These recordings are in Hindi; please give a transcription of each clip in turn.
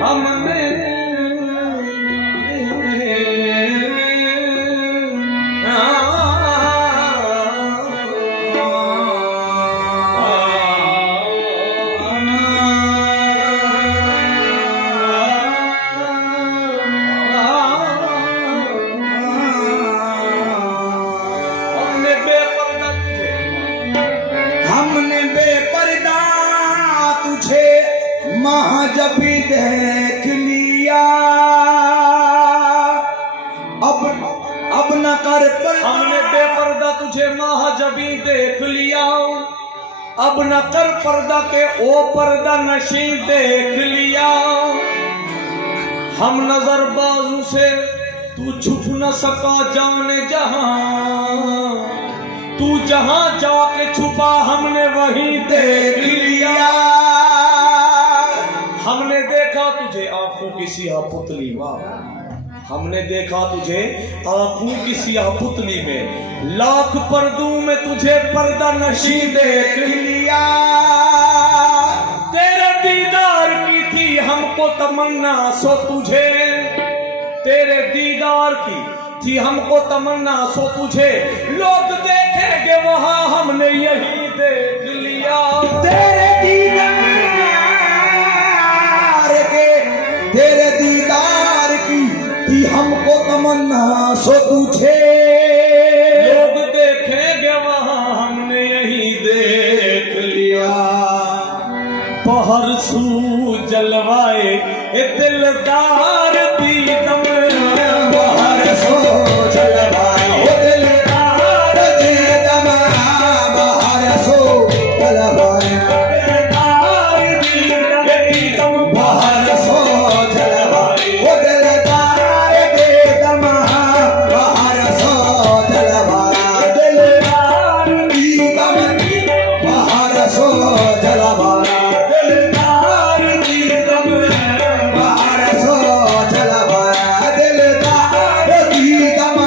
हमने जब भी देख लिया अब न कर पर्दा। हमने बेपर्दा तुझे महाजबी देख लिया, अब न कर पर्दा के ओ पर्दा नशी देख लिया। हम नजर बाजू से तू छुप न सका जाने जहां, तू जहां जाके छुपा हमने वहीं देख लिया। हमने देखा तुझे आंखों की सियाह पुतली में, हमने देखा तुझे आंखों की सियाह पुतली में, लाख पर्दों में तुझे पर्दा नशी देख लिया। तेरे दीदार की थी हमको तमन्ना सो तुझे, तेरे दीदार की थी हमको तमन्ना सो तुझे लोग देखेंगे वहां हमने यही देख लिया। तेरे दीदार की थी हमको तमन्ना सो तुझे लोग देखेंगे वहां हमने यही देख लिया। पहर सू जलवाए दिलदार दीदम, बाहर सो जलवाए दिलदार दीदम, बाहर सो जलवाए बाहर सो जलवाए दिलदार दीदम, बाहर सो जलवाए दिलदार दीदम, बाहर सो जलवाए दिलदार दीदम, बाहर सो जलवाए दिलदार दीदम,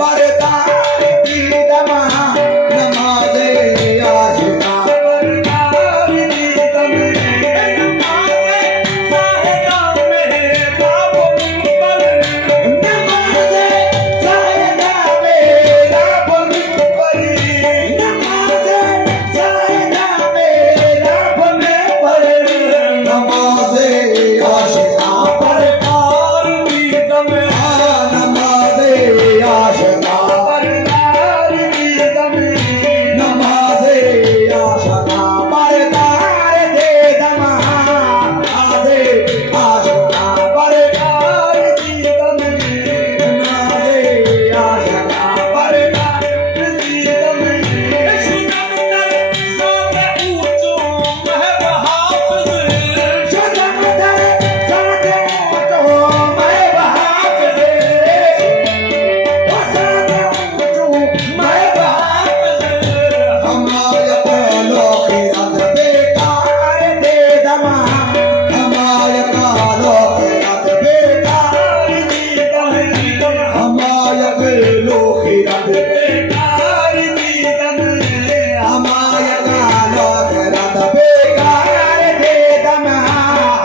बरदार की दमा नमाज़े आशिका बरदार की दमा नमाज़े साहिदा मेरा मुकब्बल नमाज़े साहिदा मेरा मुकब्बल नमाज़े साहिदा मेरा मुकब्बल नमाज़े आशिका बरदार की दमे नमाज़े आशिका बरदार की दमे नमाज़े आशिका बरदार दे दमा नमाज़े आशिका बरदार की दमे नमाज़े आशिका बरदार की दमे सुनमदर सादे ऊंचो महब हाफिज शजमदर सादे तो मैं बहाफ़िज़ वसादे तो मैं बहाफ़िज़ हमारे पहलो खिरत बेकार दे दमा हमारे पहलो खिरत बेकार दे दमा हमारे पहलो खिरत बेकार दे दमा हमारे पहलो खिरत बेकार दे दमा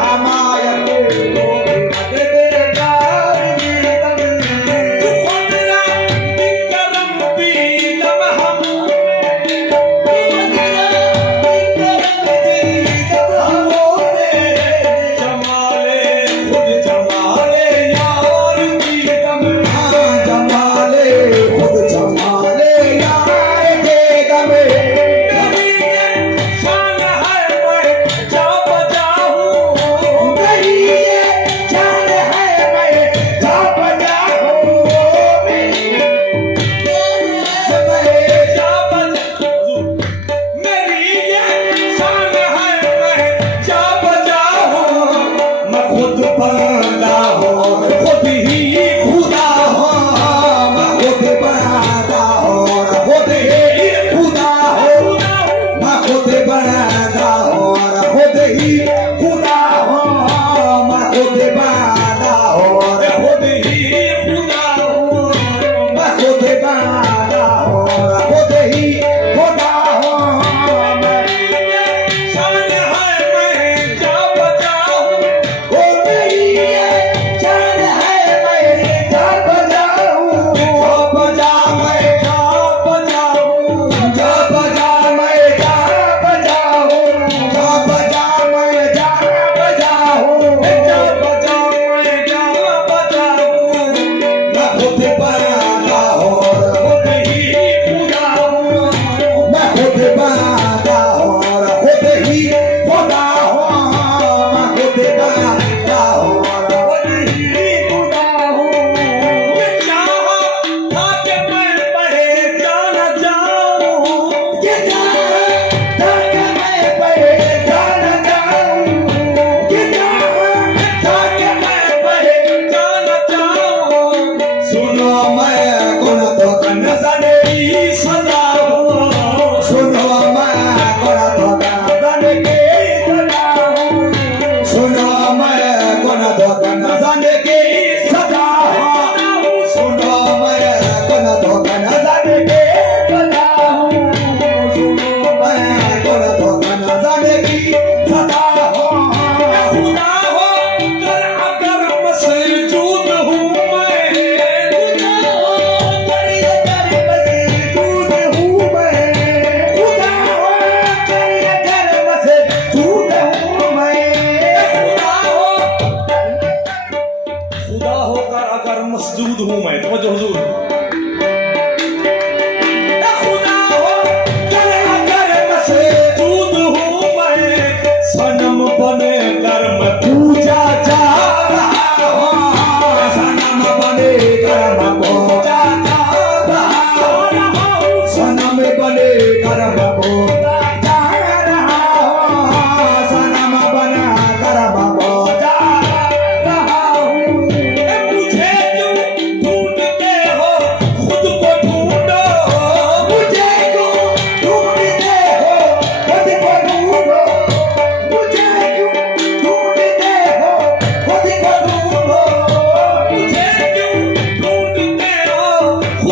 हमारे पहलो खिरत बेकार दे दमा खुदरा बिकरम भी लमहम जमाले खुद जमाले यार की दमे जमाले खुद जमाले यार के दमे मेरी ये शान है मैं जा बजाऊं मेरी ये जान है मैं जा बजाऊं मेरी जा बजाऊं मेरी ये शान है मैं जा बजाऊं मैं खुद बंदा हूँ खुद ही खुदा हूँ मैं खुद बंदा हूँ खुद ही खुदा हूँ मैं खुद बंदा हूँ खुद ही खुदा हूँ मैं खुद बंदा हूँ खुद ही खुदा हूँ मैं खुद बंदा हूँ खुद ही खुदा हूँ मैं शान है मैं जा बजाऊं ओ मेरी ये जान है मैं जा बजाऊं जा बजा मैं जा बजाऊं जा बजा मैं जा बजाऊं जा बजा मैं जा बजाऊं जा बजाऊं मैं जा बजाऊं मैं खुद बंदा हूँ खुद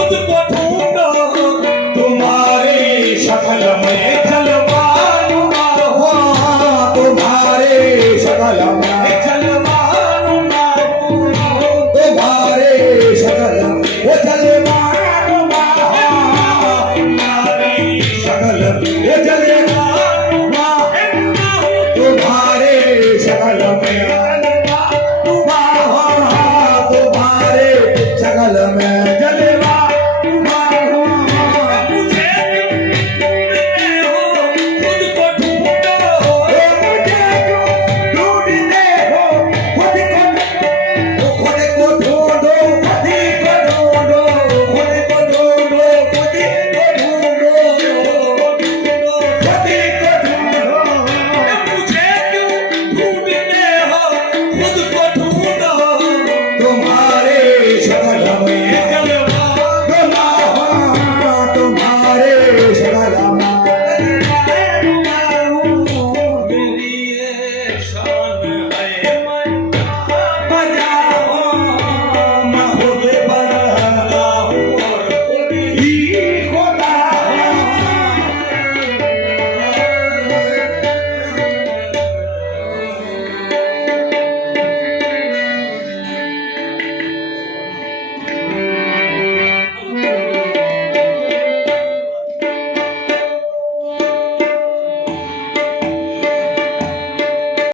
खुद को